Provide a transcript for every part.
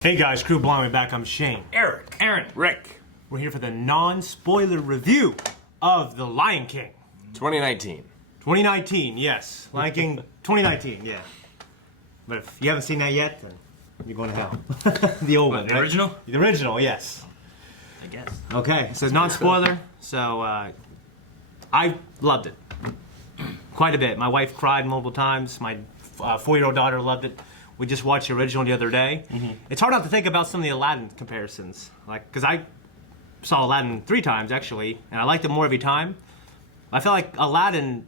Hey guys, Crew Blind back. I'm Shane. Eric. Aaron. Rick. We're here for the non-spoiler review of The Lion King. 2019. 2019, yes. Lion King 2019, yeah. But if you haven't seen that yet, then you're going to hell. The old one, The right? original? The original, yes. I guess. Okay, so non-spoiler. So, I loved it. Quite a bit. My wife cried multiple times. My 4-year-old daughter loved it. We just watched the original the other day. Mm-hmm. It's hard not to think about some of the Aladdin comparisons. Because I saw Aladdin 3 times, actually, and I liked it more every time. I feel like Aladdin,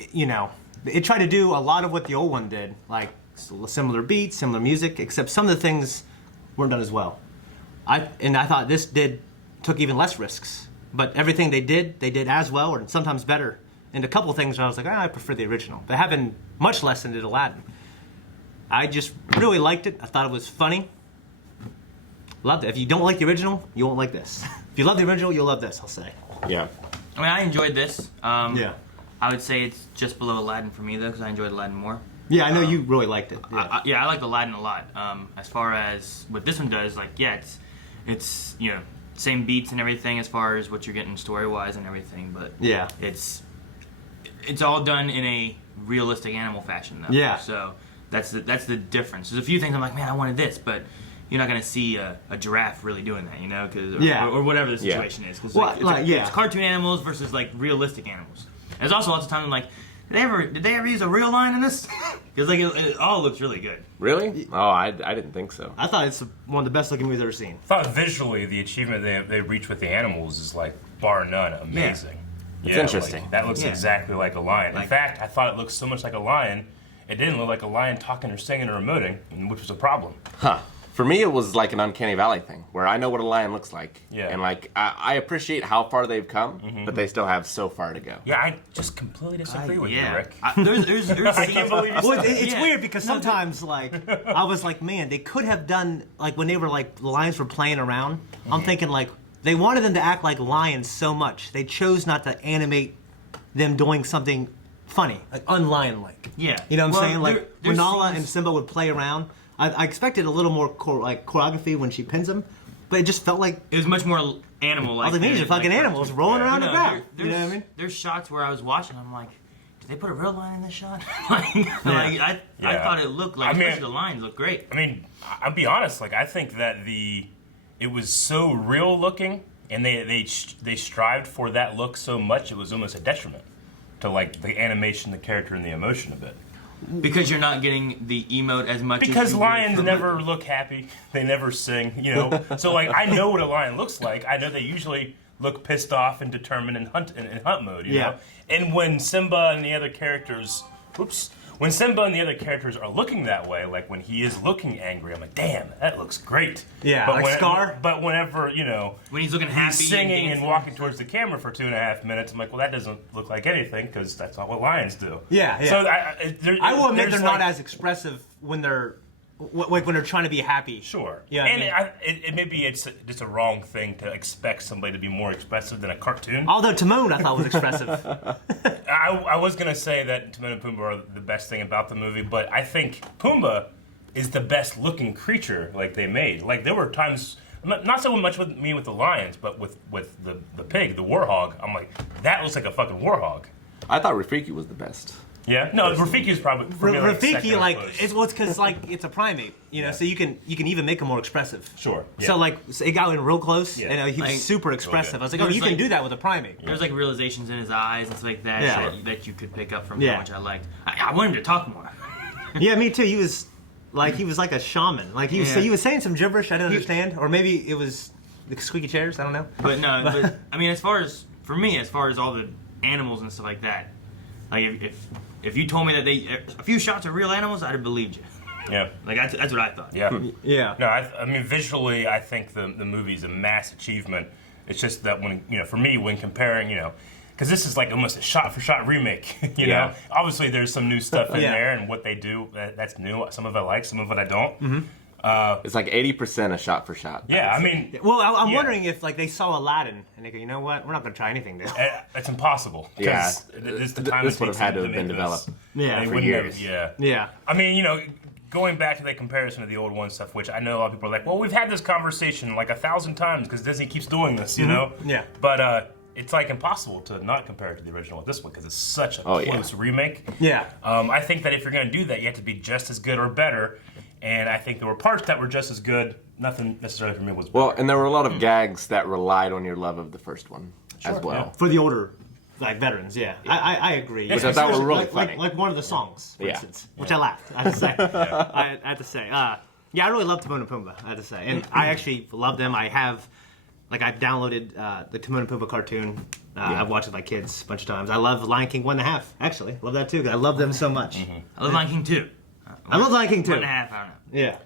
it tried to do a lot of what the old one did. Like, similar beats, similar music, except some of the things weren't done as well. I thought this took even less risks. But everything they did as well, or sometimes better. And a couple of things where I was like, I prefer the original. But having much less than did Aladdin. I just really liked it. I thought it was funny. Loved it. If you don't like the original, you won't like this. If you love the original, you'll love this, I'll say. Yeah. I mean, I enjoyed this. Yeah. I would say it's just below Aladdin for me, though, because I enjoyed Aladdin more. Yeah, I know you really liked it. Yeah. I liked Aladdin a lot. As far as what this one does, it's same beats and everything as far as what you're getting story-wise and everything, but yeah, it's all done in a realistic animal fashion, though. Yeah. So that's the difference. There's a few things I'm like, man, I wanted this, but you're not gonna see a giraffe really doing that, or whatever the situation is. Cause it's cartoon animals versus like realistic animals. There's also lots of times I'm like, did they ever use a real lion in this? Because it all looks really good. Really? Oh, I didn't think so. I thought it's one of the best looking movies I've ever seen. I thought visually the achievement they reach with the animals is like bar none amazing. Yeah. It's interesting. Like, that looks exactly like a lion. In fact, I thought it looked so much like a lion, it didn't look like a lion talking or singing or emoting, which was a problem. Huh. For me, it was like an Uncanny Valley thing, where I know what a lion looks like. Yeah. And I appreciate how far they've come, but they still have so far to go. Yeah, I just completely disagree with you, Rick. There's I can't believe you Well, said it's that. weird because sometimes, I was like, man, they could have done, when they were, the lions were playing around, I'm thinking, they wanted them to act like lions so much. They chose not to animate them doing something funny, unlion-like. Yeah. You know what I'm saying? When Nala scenes... and Simba would play around, I expected a little more choreography when she pins them, but it just felt like... It was much more animal-like. I was like, these are fucking animals rolling around the ground. You know what I mean? There's shots where I was watching, I'm like, did they put a real lion in this shot? I thought it looked like, especially the lions look great. I mean, I'll be honest, I think that it was so real looking, and they strived for that look so much, it was almost a detriment to the animation, the character, and the emotion of it. Because you're not getting the emote as much. Because as lions never look happy, they never sing, So I know what a lion looks like. I know they usually look pissed off and determined in hunt mode, you know. And when Simba and the other characters, when Simba and the other characters are looking that way, like when he is looking angry, I'm like, damn, that looks great. Yeah, Scar. But whenever, when he's looking happy, singing and walking towards the camera for 2.5 minutes, I'm like, well, that doesn't look like anything because that's not what lions do. Yeah, yeah. So I will admit they're not as expressive when they're trying to be happy. Sure. Yeah, and maybe it's just a wrong thing to expect somebody to be more expressive than a cartoon. Although Timon, I thought, was expressive. I was going to say that Timon and Pumba are the best thing about the movie, but I think Pumbaa is the best looking creature they made. There were times, not so much with the lions, but with the pig, the warhog. I'm like, that looks like a fucking warhog. I thought Rafiki was the best. Yeah, no, Rafiki is probably for me, Rafiki, it's because it's a primate, so you can even make him more expressive. Sure. Yeah. So it got in real close, and he was super expressive. I was like, you can do that with a primate. There's realizations in his eyes and stuff like that that you could pick up from how much I liked. I wanted him to talk more. Yeah, me too. He was like a shaman. He was saying some gibberish I didn't understand, or maybe it was the squeaky chairs. I don't know. But no, I mean, as far as all the animals and stuff like that, if you told me that a few shots are real animals, I'd have believed you. Yeah. That's what I thought. Yeah. Yeah. No, I mean, visually, I think the movie's a mass achievement. It's just that for me, when comparing, because this is almost a shot-for-shot remake, you know? Obviously, there's some new stuff in there, and what they do, that's new. Some of it I like, some of it I don't. Mm-hmm. It's 80% a shot for shot. Yeah, I mean... Well, I'm wondering if, they saw Aladdin, and they go, you know what? We're not going to try anything new. It's impossible. Yeah. This would have had to have been developed for years. Yeah. I mean, going back to the comparison of the old one stuff, which I know a lot of people are like, well, we've had this conversation like 1,000 times because Disney keeps doing this, you know? Yeah. But it's like impossible to not compare it to the original with this one because it's such a close remake. Yeah. I think that if you're going to do that, you have to be just as good or better. And I think there were parts that were just as good. Nothing necessarily for me was better. Well, and there were a lot of gags that relied on your love of the first one as well. Yeah. For the older veterans, yeah. I agree. Which I thought were really funny. Like one of the songs, for instance, which I laughed. I have to say. I have to say. I really love Timon and Pumba, I have to say. And I actually love them. I've downloaded the Timon and Pumba cartoon. I've watched it with my kids a bunch of times. I love Lion King 1.5, actually. Love that too, because I love them so much. I love Lion King 2. I love Lion King 2. 1.5, I don't know. Yeah.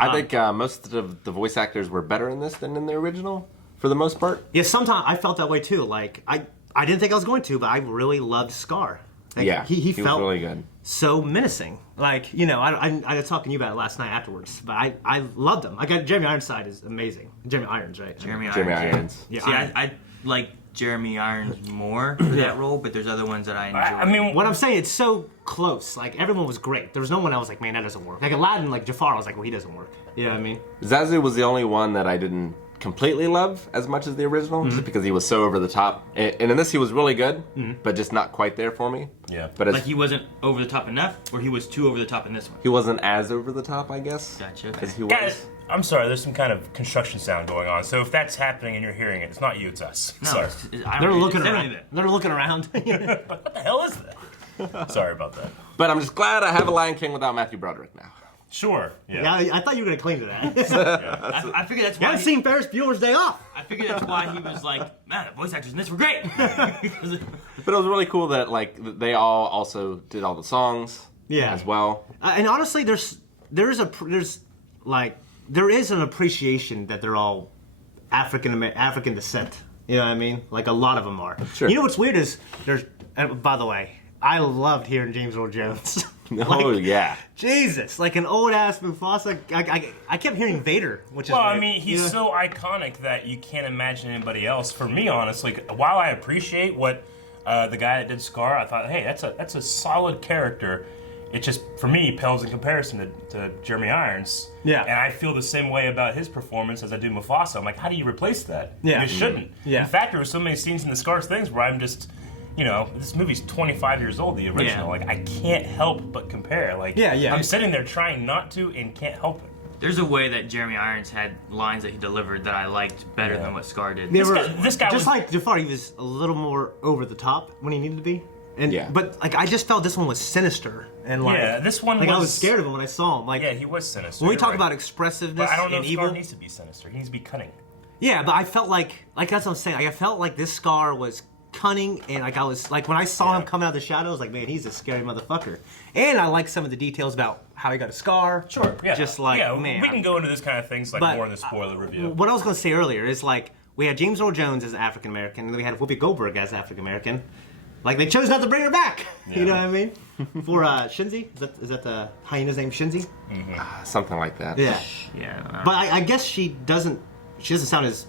I think most of the voice actors were better in this than in the original, for the most part. Yeah, sometimes I felt that way too. Like, I didn't think I was going to, but I really loved Scar. Like, he felt was really good. So menacing. Like, you know, I was talking to you about it last night afterwards, but I loved him. Jeremy Ironside is amazing. Jeremy Irons, right? Jeremy Irons. Yeah. See, I like Jeremy Irons more for that role, but there's other ones that I enjoy. I mean, what I'm saying, it's so close. Like, everyone was great. There was no one I was like, man, that doesn't work. Like, Aladdin, like Jafar, I was like, well, he doesn't work. You know what I mean? Zazu was the only one that I didn't completely love as much as the original, just because he was so over the top. And in this, he was really good, but just not quite there for me. Yeah. But like he wasn't over the top enough, or he was too over the top in this one? He wasn't as over the top, I guess. Gotcha. As he was. guys, I'm sorry, there's some kind of construction sound going on. So if that's happening and you're hearing it, it's not you, it's us. No, Sorry. They're looking around. They're looking around. What the hell is that? Sorry about that. But I'm just glad I have a Lion King without Matthew Broderick now. Sure. Yeah, I thought you were going to cling to that. I figured that's why. You haven't seen Ferris Bueller's Day Off. I figured that's why he was like, man, the voice actors in this were great. But it was really cool that like they all also did all the songs as well. And honestly, there is an appreciation that they're all African descent. You know what I mean? Like a lot of them are. Sure. You know what's weird is by the way, I loved hearing James Earl Jones. Oh yeah. Jesus, like an old ass Mufasa. I kept hearing Vader, which is well, weird. I mean, he's so iconic that you can't imagine anybody else. For me, honestly, while I appreciate what the guy that did Scar, I thought, hey, that's a solid character. It just, for me, pales in comparison to Jeremy Irons. Yeah. And I feel the same way about his performance as I do Mufasa. I'm like, how do you replace that? Yeah. You shouldn't. Yeah. In fact, there were so many scenes in the Scar's things where I'm just, you know, this movie's 25 years old, the original. Yeah. Like, I can't help but compare. Like, I'm sitting there trying not to and can't help it. There's a way that Jeremy Irons had lines that he delivered that I liked better than what Scar did. This guy just was, like Jafar, he was a little more over the top when he needed to be. And but like I just felt this one was sinister and like this one like was, I was scared of him when I saw him. Like he was sinister. when we talk about expressiveness but I don't know and if evil. Scar needs to be sinister. He needs to be cunning. Yeah, but I felt like that's what I'm saying. Like I felt like this Scar was cunning and like I was like when I saw him coming out of the shadows, like man, he's a scary motherfucker. And I like some of the details about how he got a scar. Sure. Yeah. Just like man, we can go into this kind of things like more in the spoiler review. What I was going to say earlier is like we had James Earl Jones as African American, and then we had Whoopi Goldberg as African American. Like they chose not to bring her back. You know what I mean? For Shinzi, is that the hyena's name? Shinzi? Mm-hmm. Something like that. Yeah. Yeah. But I guess she doesn't sound as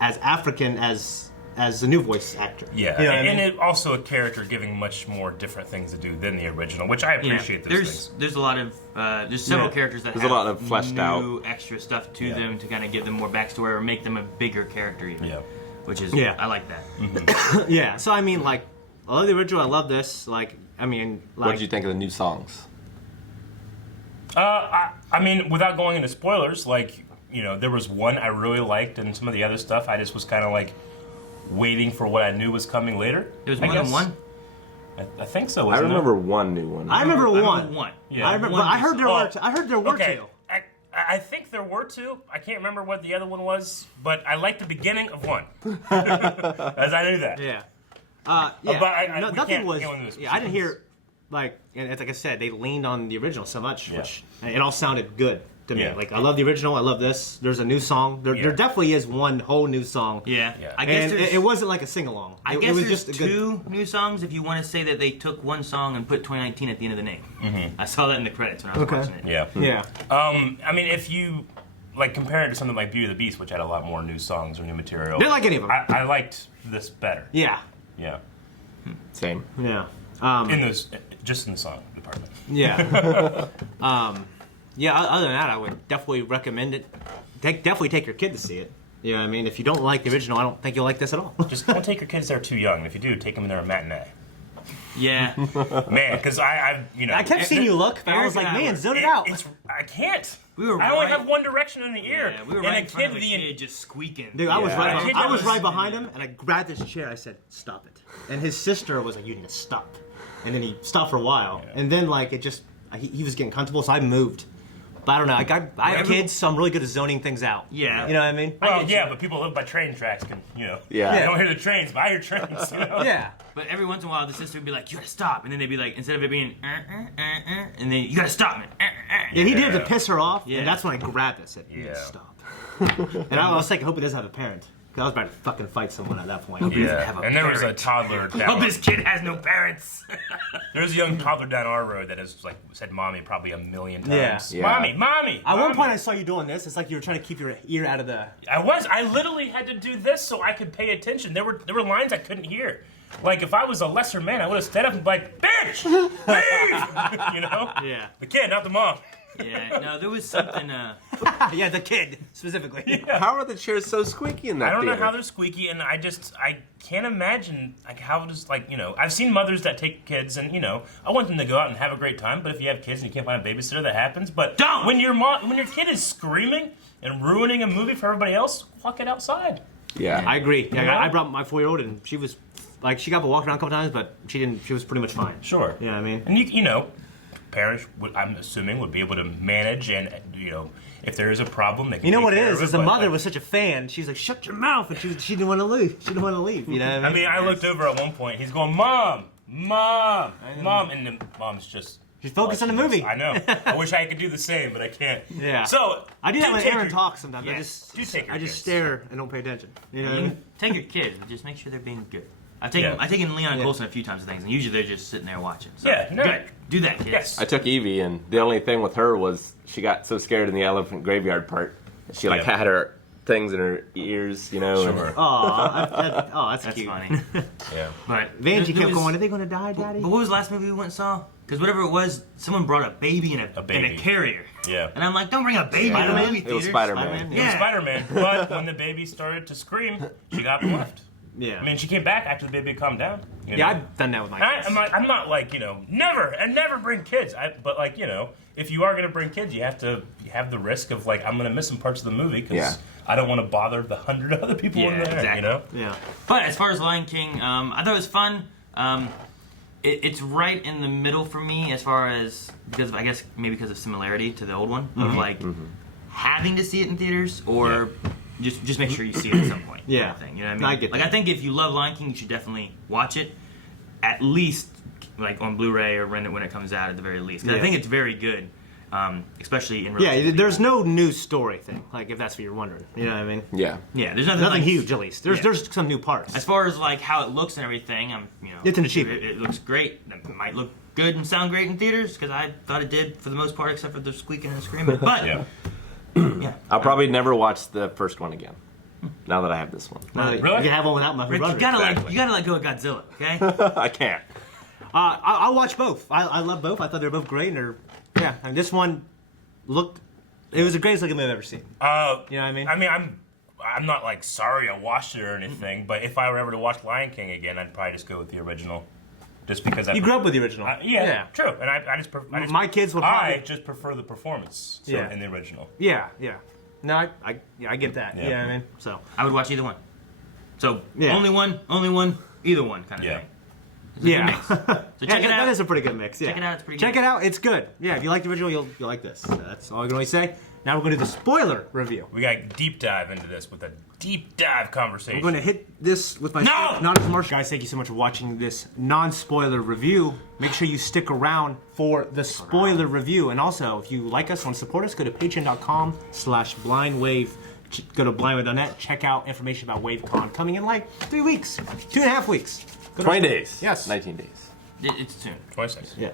African as the new voice actor. Yeah, you know and I mean? it also a character giving much more different things to do than the original, which I appreciate. There's a lot of there's several characters that there's have a lot of fleshed new extra stuff to them to kind of give them more backstory or make them a bigger character even. Yeah. Which is I like that. Mm-hmm. Yeah. So I mean, like, I love the original. I love this. Like, I mean, like, What did you think of the new songs? I mean, without going into spoilers, like, you know, there was one I really liked, and some of the other stuff I just was kind of like waiting for what I knew was coming later. There was more than one. I think so. I remember one new one. I remember one. Yeah. I remember. But I heard there were okay. two. I think there were two. I can't remember what the other one was, but I liked the beginning of one, as I knew that. Yeah. But nothing was. Yeah, I didn't hear. Like, and it's like I said, they leaned on the original so much, which it all sounded good to me. Yeah. Like, I love the original. I love this. There's a new song. There definitely is one whole new song. Yeah. I guess it wasn't like a sing along. I guess it was there's just two new songs. If you want to say that they took one song and put 2019 at the end of the name, I saw that in the credits when I was watching it. Yeah. Yeah. I mean, if you like compare it to something like Beauty and the Beast, which had a lot more new songs or new material, Didn't like any of them. I liked this better. Yeah. Yeah. Same. Yeah. In those, just in the song, the department. Yeah. Yeah. Other than that, I would definitely recommend it. Definitely take your kid to see it. You know what I mean? If you don't like the original, I don't think you'll like this at all. Just don't take your kids that are too young. If you do, take them in their matinee. Yeah. Man, because I kept seeing you look, but I was like, man, zone it out. I can't. I Right. only have one direction in the ear. Yeah, we were and right a in front kid, of a kid just squeaking. Dude, I was Yeah. I was right behind him, and I grabbed his chair. I said, "Stop it!" And his sister was like, "You need to stop." And then he stopped for a while, and then like it just he was getting comfortable, so I moved. But I don't know. I have kids, so I'm really good at zoning things out. Yeah. You know what I mean? Well, yeah, but people who live by train tracks can, Yeah. They don't hear the trains, but I hear trains, Yeah. But every once in a while, the sister would be like, "You gotta stop," and then they'd be like, instead of it being, and then you gotta stop it. Yeah, he did it to piss her off, Yeah. and that's when I grabbed it. I said, "You need to Yeah. stop." And I was like, I hope he doesn't have a parent. Because I was about to fucking fight someone at that point. Yeah, and there was a toddler Oh, down. this kid has no parents. There's a young toddler down our road that has like said "mommy" probably a million times. Yeah. Mommy, mommy. At one mommy." point, I saw you doing this. It's like you were trying to keep your ear out of the. I literally had to do this so I could pay attention. There were lines I couldn't hear. Like if I was a lesser man, I would have stood up and be like, "Bitch, leave!" Yeah. The kid, not the mom. Yeah, no, there was something. Yeah, the kid specifically. How are the chairs so squeaky in that I don't know theater? how they're squeaky, and I can't imagine like how just like I've seen mothers that take kids, and I want them to go out and have a great time. But if you have kids and you can't find a babysitter, that happens. But Don't! when your kid is screaming and ruining a movie for everybody else, walk it outside. Yeah. I agree. Yeah, Yeah. I brought my 4-year-old, and she was like, she got to walk around a couple times, but she didn't. She was pretty much fine. Sure. You know what I mean? And parents, I'm assuming, would be able to manage, and if there is a problem, they can. You know take what it care is? of Is the but, mother like, was such a fan. She's like, "Shut your mouth," and she didn't want to leave. She didn't want to leave. You know what I mean? I looked over at one point. He's going, "Mom, mom, mom," and the mom's just. She's focused on the movie. I know. I wish I could do the same, but I can't. Yeah. So I do that when take Aaron your- talks sometimes. Yes, do take your I just kids. stare and don't pay attention. You know what I mean? Take your kids, but just make sure they're being good. I've taken Leon and Yeah. Colson a few times to things, and usually they're just sitting there watching. So, Yeah, no. good. Do that, kids. Yes. I took Evie, and the only thing with her was she got so scared in the elephant graveyard part. She Yeah. had her things in her ears, and- Sure. That's That's cute. funny. Yeah. But Vanjie there kept was- going, "Are they going to die, Daddy?" But what was the last movie we went and saw? Because whatever it was, someone brought a baby in a baby. carrier. Yeah. And I'm like, don't bring a baby to the Spider-Man? movie It theaters. was Spider-Man. Spider-Man? It was Yeah. Spider-Man, but when the baby started to scream, she got left. Yeah. I mean, she came back after the baby had calmed down. Yeah, I've done that with my kids. I'm not like never bring kids. But like if you are gonna bring kids, you have the risk of like I'm gonna miss some parts of the movie because Yeah. I don't want to bother the 100 other people in Yeah, there. exactly. Yeah. But as far as Lion King, I thought it was fun. It's right in the middle for me as far as because of similarity to the old one of like having to see it in theaters or just make sure you see it at some point. Yeah. kind of thing, you know what I mean? I get like that. I think if you love Lion King, you should definitely watch it at least like on Blu-ray or rent it when it comes out at the very least. 'Cause I Yeah. think it's very good, especially in Yeah, relation to there's the- no new story thing. Like if that's what you're wondering, you know what I mean? Yeah. Yeah, there's nothing Nothing like, huge, at least. There's some new parts. As far as like how it looks and everything, It's an achievement. It looks great. It might look good and sound great in theaters because I thought it did for the most part, except for the squeaking and screaming. But Yeah. I'll probably never watch the first one again. Now that I have this one. Really? You can have one without my Rick, brother. you gotta Exactly. let go of Godzilla, okay? I can't. I'll watch both. I love both. I thought they were both great. And this one looked. It was the greatest looking movie I've ever seen. You know what I mean? I'm not like sorry I watched it or anything, but if I were ever to watch Lion King again, I'd probably just go with the original, just because You grew up with the original. yeah, true. And I just My kids would probably. I just prefer the performance Yeah. in the original. Yeah. No, I get that. Yeah. You know what I mean? So. I would watch either one. So Yeah. only one, either one kind of Yeah. thing. Yeah. So check it out. That is a pretty good mix. Yeah. Check it out, it's pretty Check good. it out. It's good. Yeah. If you like the original, you'll like this. So that's all I can really say. Now we're going to do the spoiler review. We got to deep dive into this with a deep dive conversation. I'm going to hit this with my No! non-commercial. Guys, thank you so much for watching this non-spoiler review. Make sure you stick around for the spoiler review. And also, if you like us, want to support us, go to patreon.com/blindwave. Go to blindwave.net. Check out information about WaveCon coming in like 3 weeks, 2.5 weeks. Go to 20 days. Yes. 19 days. It's soon. 26. Yeah.